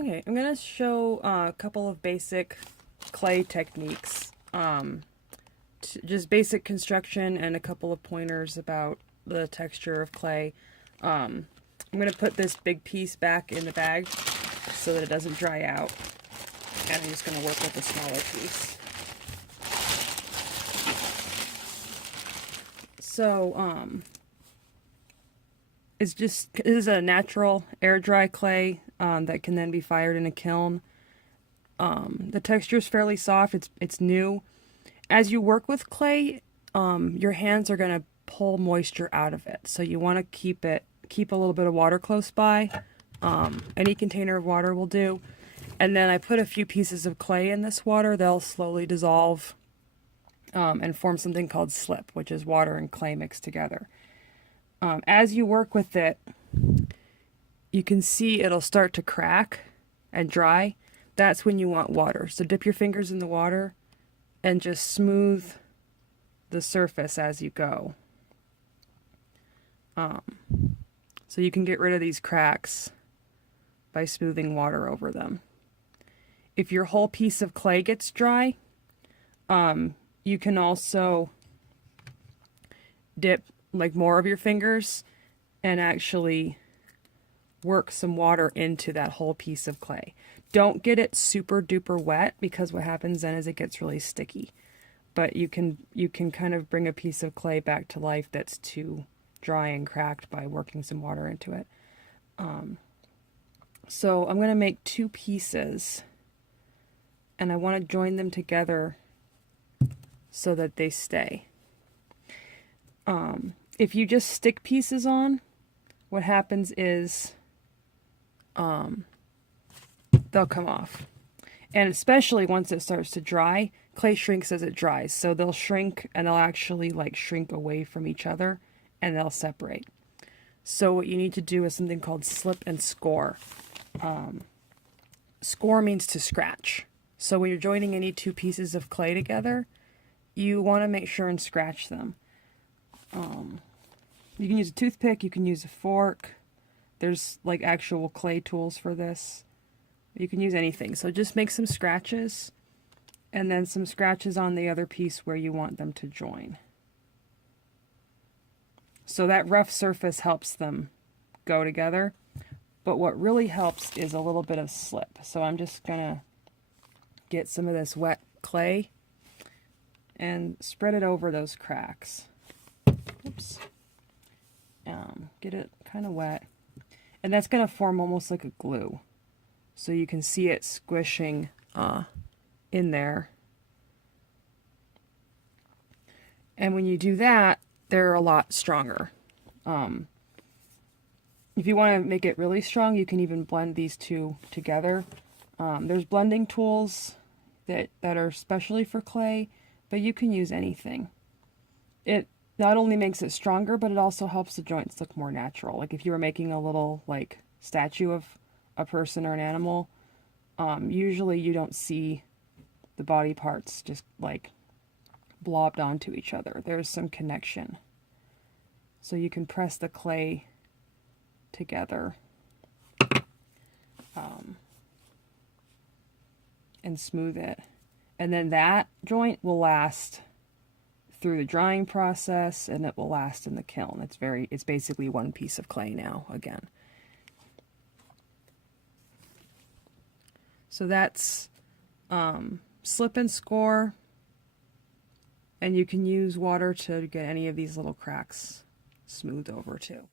Okay, I'm gonna show a couple of basic clay techniques. Just basic construction and a couple of pointers about the texture of clay. I'm gonna put this big piece back in the bag so that it doesn't dry out. And I'm just gonna work with the smaller piece. So, this is a natural air dry clay that can then be fired in a kiln. The texture is fairly soft. It's new. As you work with clay, your hands are going to pull moisture out of it. So you want to keep a little bit of water close by. Any container of water will do. And then I put a few pieces of clay in this water. They'll slowly dissolve and form something called slip, which is water and clay mixed together. As you work with it, you can see it'll start to crack and dry. That's when you want water. So dip your fingers in the water and just smooth the surface as you go. So you can get rid of these cracks by smoothing water over them. If your whole piece of clay gets dry, you can also dip like more of your fingers and actually work some water into that whole piece of clay. Don't get it super duper wet, because what happens then is it gets really sticky. But you can kind of bring a piece of clay back to life that's too dry and cracked by working some water into it. So I'm going to make two pieces, and I want to join them together so that they stay. If you just stick pieces on, what happens is they'll come off. And especially once it starts to dry, clay shrinks as it dries. So they'll shrink, and they'll actually like shrink away from each other, and they'll separate. So what you need to do is something called slip and score. Score means to scratch. So when you're joining any two pieces of clay together, you want to make sure and scratch them. You can use a toothpick, you can use a fork. There's like actual clay tools for this. You can use anything. So just make some scratches, and then some scratches on the other piece where you want them to join. So that rough surface helps them go together. But what really helps is a little bit of slip. So I'm just gonna get some of this wet clay and spread it over those cracks. Oops. Get it kind of wet. And that's going to form almost like a glue. So you can see it squishing in there. And when you do that, they're a lot stronger. If you want to make it really strong, you can even blend these two together. There's blending tools that are especially for clay, but you can use anything. It not only makes it stronger, but it also helps the joints look more natural. Like if you were making a little like statue of a person or an animal, usually you don't see the body parts just like blobbed onto each other. There's some connection. So you can press the clay together and smooth it. And then that joint will last through the drying process, and it will last in the kiln. It's basically one piece of clay now again. So that's slip and score, and you can use water to get any of these little cracks smoothed over too.